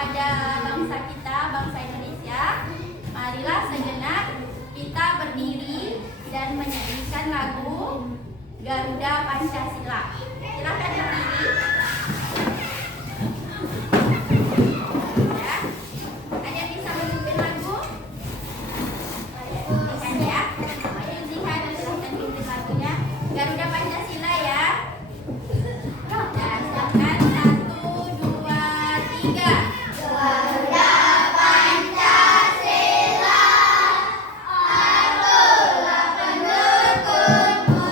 kepada bangsa kita, bangsa Indonesia. Marilah sejenak kita berdiri dan menyanyikan lagu Garuda Pancasila. Silakan berdiri. Ya. Ada yang bisa memimpin lagu? Silakan ya. Ayo lihat, silakan pimpin lagunya. Garuda Pancasila ya. Nah, silakan 1, 2, 3. Garuda Pancasila, atulah pendukungmu,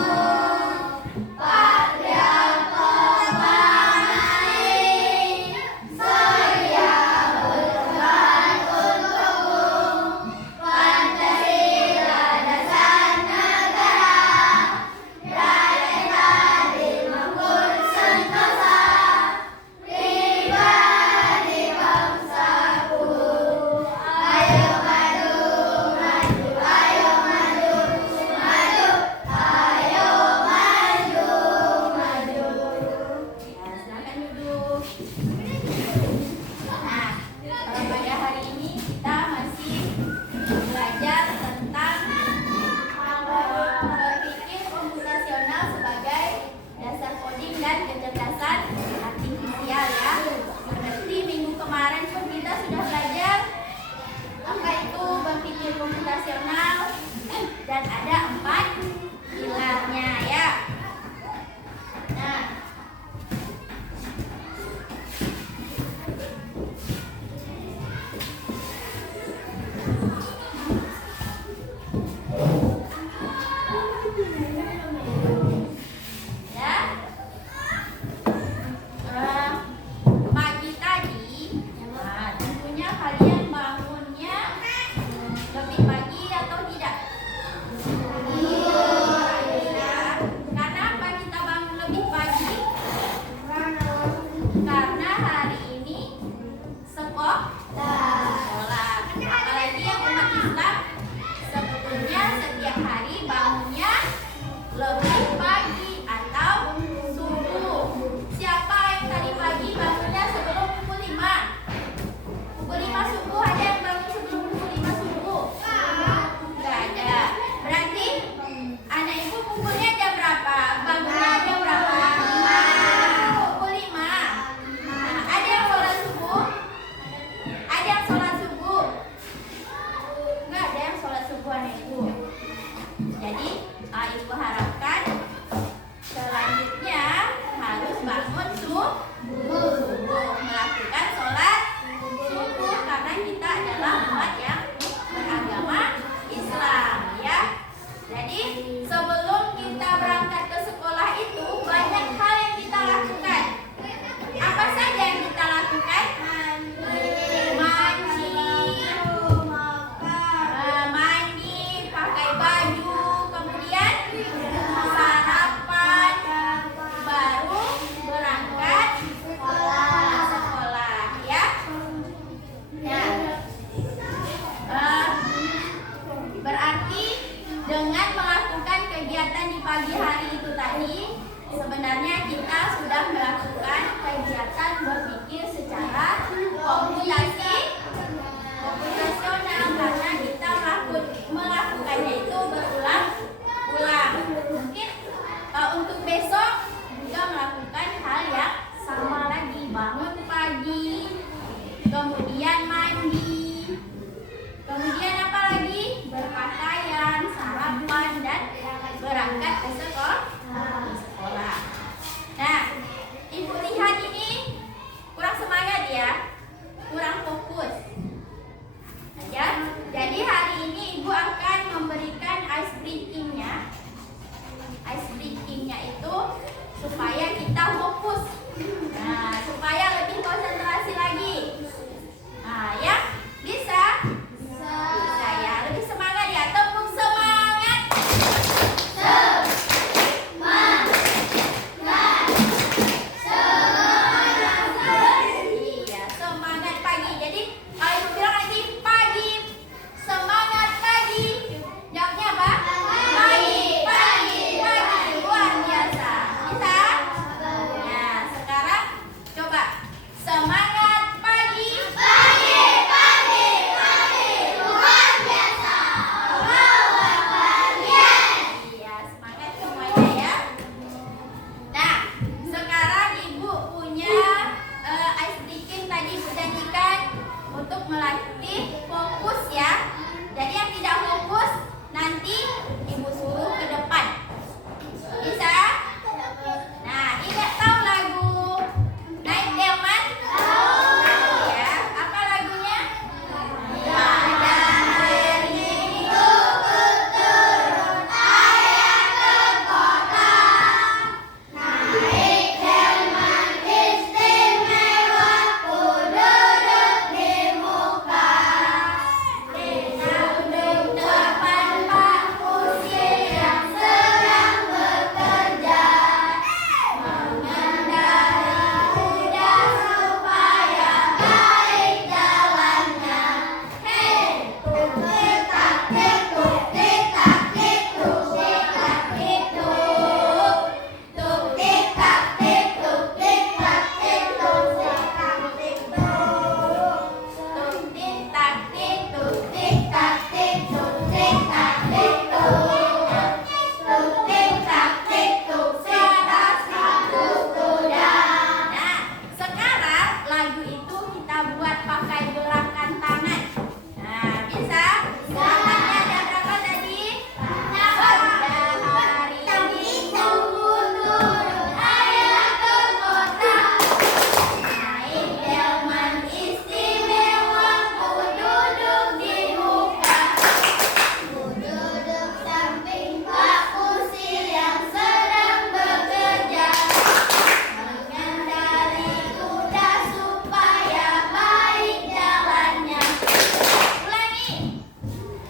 Patria Pemahami, sedia berkorban untukmu, Pancasila dasar negara, rakyat adil makmur sentosa, pribadi bangsaku. Ayo maju, maju, ayo maju, maju, ayo maju, maju. Ya, silakan duduk. Nah, pada hari ini kita masih belajar tentang berpikir komputasional sebagai dasar coding dan kecerdasan artifisial ya. Seperti minggu kemarin pun kita sudah belajar apa itu berpikir komputasional dan ada 4 pilarnya ya. Nah, ya. Pagi tadi, tentunya kalian bangunnya lebih pagi atau tidak? Ya. Karena apa kita bangun lebih pagi? Karena hari ini sekolah. Apalagi yang umat Islam sebetulnya setiap hari bangunnya lebih pagi atau subuh. Siapa yang tadi pagi bangunnya sebelum pukul 5? Pukul 5 subuh ada yang bangun sebelum pukul 5 subuh? Enggak ada. Berarti anak ibu pukulnya jam berapa? Bangunnya jam berapa? Pukul 5. Nah, ada yang sholat subuh? Ada yang sholat subuh? Enggak ada yang sholat subuh anak ibu. Jadi ibu harapkan selanjutnya harus bangun subuh, melakukan sholat subuh karena kita adalah umat yang beragama Islam ya. Jadi sebelum kita berangkat ke sekolah itu banyak hal yang kita lakukan. Apa saja yang kita lakukan? Mandi, pakai baju, kemudian sarapan, baru berangkat sekolah ya. Ya. Berarti dengan melakukan kegiatan di pagi hari itu tadi, sebenarnya kita sudah melakukan kegiatan berpikir secara komputasional karena kita melakukannya itu berulang-ulang. Mungkin untuk besok juga melakukan hal yang sama lagi, bangun pagi, kemudian mandi, kemudian apa lagi? Berpakaian, sarapan, dan berangkat ke sekolah. Nah, ibu lihat ini kurang semangat ya, kurang fokus. Ya, jadi hari ini ibu akan memberikan ice breaking-nya. Ice breaking-nya itu supaya kita fokus. Nah, supaya lebih konsentrasi lagi. Nah, aktif, fokus ya. Jadi yang tidak fokus nanti ibu suruh ke depan. Bisa? Nah, ingat tahu lagu Naik Delman? Ya, apa lagunya? Pada hari Minggu turun ayah ke kota, naik delman istimewa, ku duduk di muka, duduk depan Pak Kusir yang sedang bekerja, mengendari kuda supaya baik jalannya. Hei, tuk tik tak tik tuk tik tak tik tuk tik tak tik tuk, tuk tik tak tik tuk tik tak tik tuk tik tak tik tuk, tuk tik tak tik tuk tik tak tik tuk tik tak tik tuk, tuk tik tak tik tuk setas satu kuda. Nah, sekarang lagu itu kita buat pakai gerakan tangan. Nah, bisa? Gerakannya ada berapa tadi? Pada hari Minggu turun ayah ke kota, naik delman istimewa, ku duduk di muka, ku duduk samping Pak Kusir yang sedang bekerja, mengendari kuda supaya baik jalannya. Ulangi.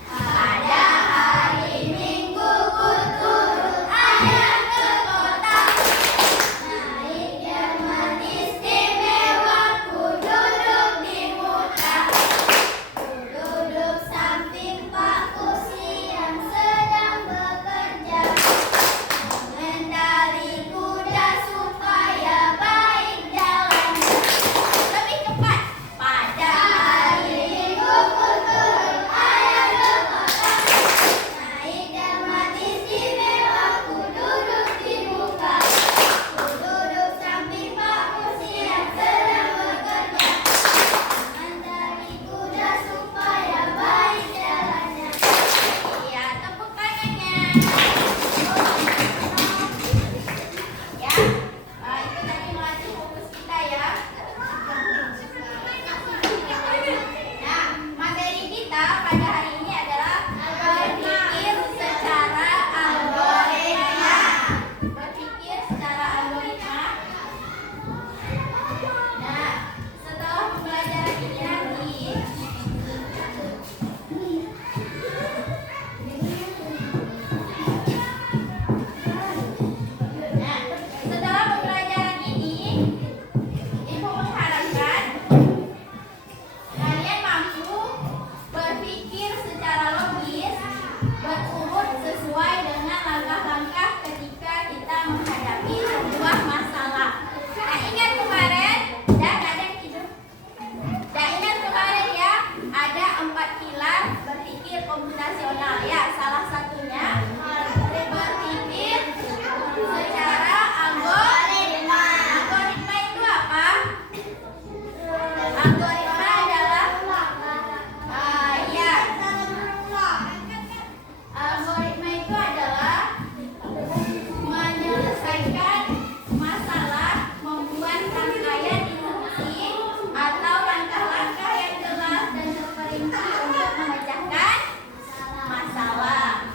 Pada hari Minggu ku turun ayah ke kota, naik delman istimewa, ku duduk di muka, ku duduk samping Pak Kusir yang sedang bekerja, mengendari kuda supaya baik jalannya. Lebih cepat. Pada hari Minggu ku turun ayah ke kota, naik delman istimewa, ku duduk di muka, ku duduk samping Pak Kusir yang sedang bekerja, mengendari kuda supaya baik jalannya. Iya, tepuk tangannya. Ya, itu tadi melatih fokus kita ya. Nah, materi kita pada hari ini adalah berpikir secara algoritma. Berpikir secara algoritma. Nah, setelah pembelajaran ini nanti Nah, setelah pembelajaran ini, Ibu mengharapkan kalian mampu berpikir secara logis, berurut sesuai dengan langkah-langkah ketika kita menghadapi sebuah masalah. Nah, ingat kemarin, dan ada yang tidur. Dan ingat kemarin ya, ada 4 pilar berpikir komputasional ya. Salah satunya berpikir secara algoritma. Algoritma itu apa? Algoritma adalah ya. Algoritma itu adalah menyelesaikan masalah, membuat rangkaian instruksi atau langkah-langkah yang jelas dan terperinci untuk memecahkan masalah.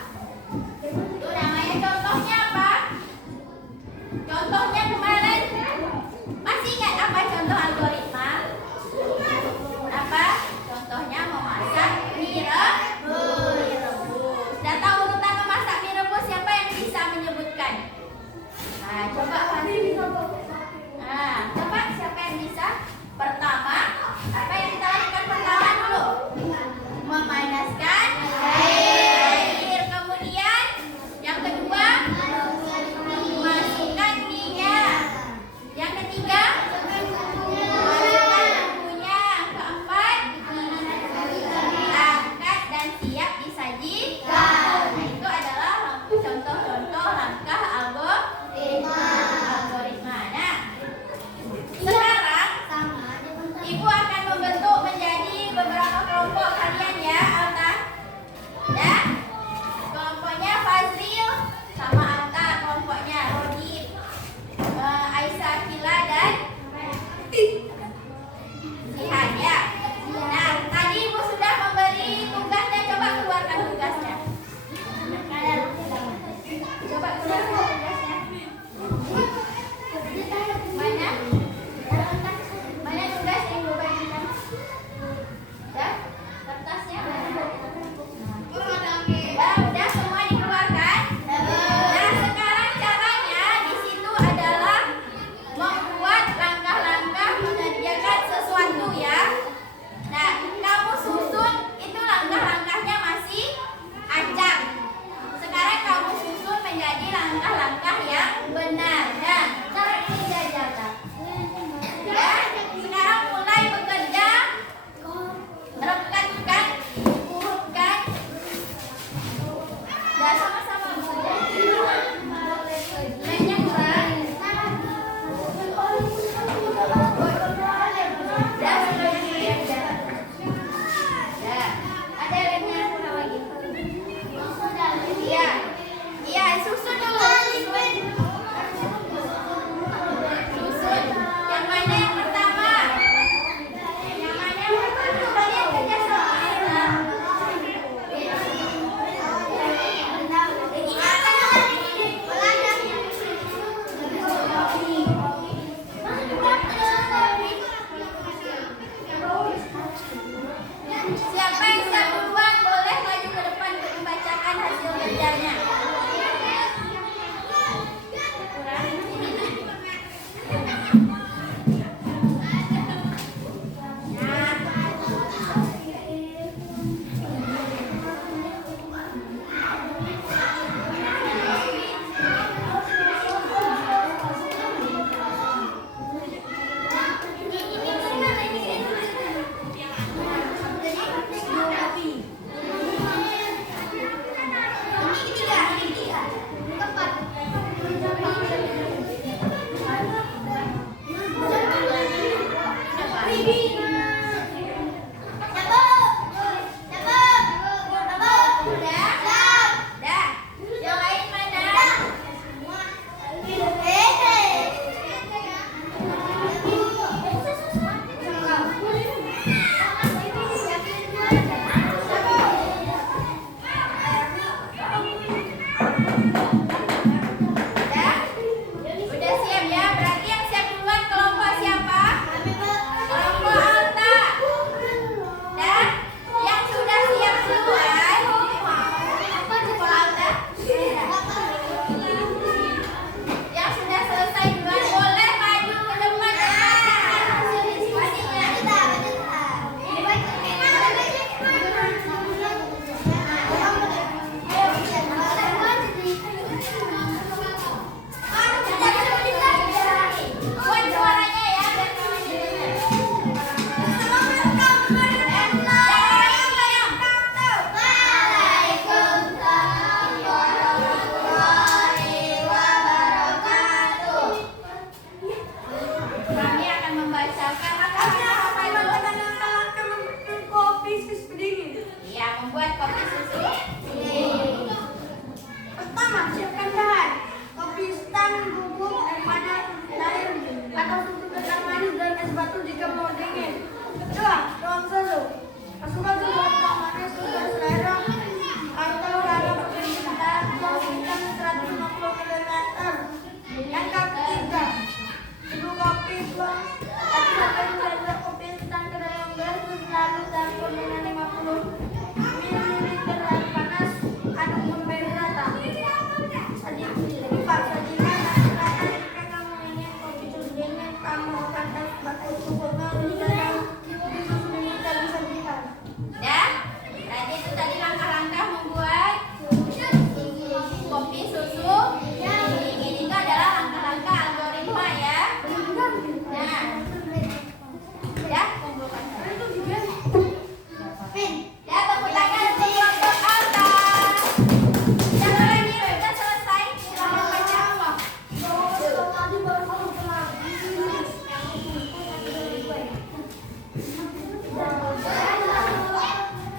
50 ml air panas, aduk sampai rata. Sajikan nasi rata jika kamu ingin kopi susu dingin, tambahkan es batu cukup 3 menit dan disajikan. Ya, tadi itu langkah-langkah membuat kopi susu dingin. Itu adalah langkah-langkah algoritma ya. Nah, ya kumpulkan. Ya, tepuk tangan untuk Alta. Jangan lagi, sudah selesai. Silahkan baca.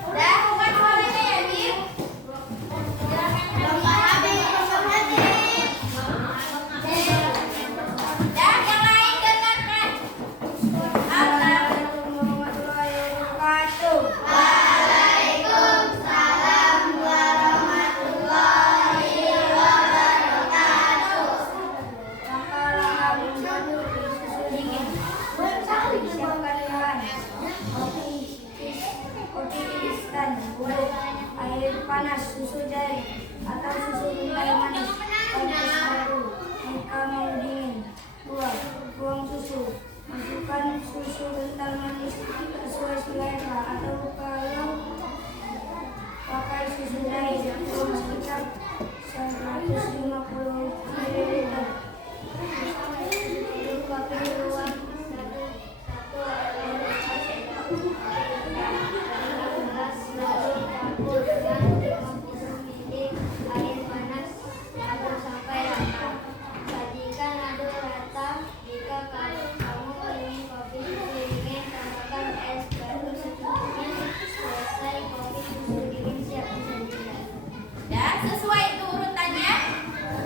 Udah, bukan suaranya ya, Bim? Dah, yang lain dengarkan. Alta. Waalaikumsalam warahmatullahi wabarakatuh. Langkah-langkah membuat susu dingin. Siapkan bahan: kopi instan, air panas, susu cair atau susu kental manis, panas baru. Jika mau dingin, buang susu. Masukkan susu kental manis sesuai selera, atau kalau pakai susu cair, buang sekitar 150 ml. Kopi luwak air panas, aduk sampai rata. Sajikan aduk rata. Jika kamu ingin kopi susu dingin, tambahkan es batu secukupnya. Selesai, kopi susu dingin siap disajikan. Ya, sesuai itu urutannya.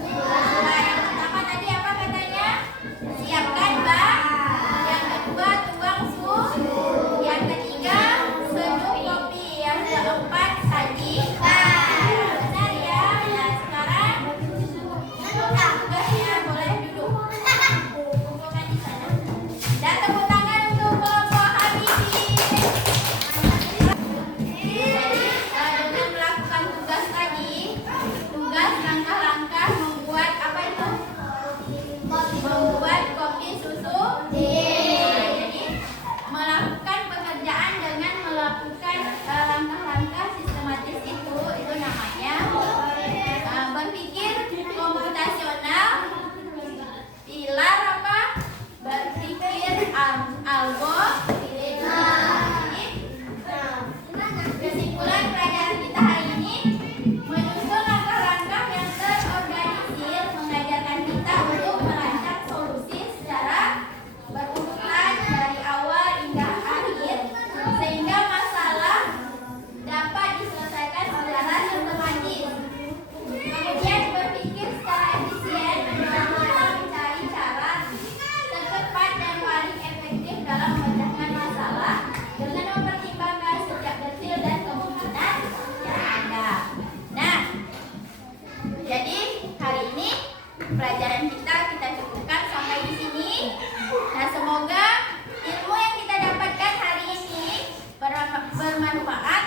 Sesuai. Yang pertama tadi apa katanya? Siapkan bak. Yang kedua tuang susu. Yang ketiga seduh kopi. Yang keempat sajikan. Benar ya. Nah, sekarang tugasnya boleh duduk. Kumpulkan di sana. Dan tepuk tangan untuk kelompok Habibie. Jadi, dengan melakukan tugas tadi, tugas langkah-langkah membuat apa itu? Membuat kopi susu dingin. Jadi, melakukan pekerjaan dengan melakukan langkah-langkah sistematis itu namanya berpikir komputasional. Pilar apa? Berpikir algo. Kesimpulan pelajaran kita hari ini, menyusun langkah-langkah yang terorganisir mengajarkan kita untuk merancang solusi secara berurutan dari awal hingga akhir, sehingga masalah dapat diselesaikan secara sistematis. Kemudian berpikir secara efisien dengan mencari cara tercepat dan paling efektif dalam memecahkan masalah dengan mempertimbangkan setiap detil dan kemungkinan yang ada. Nah, jadi hari ini pelajaran kita cukupkan sampai di sini. Nah, semoga ilmu yang kita dapatkan hari ini bermanfaat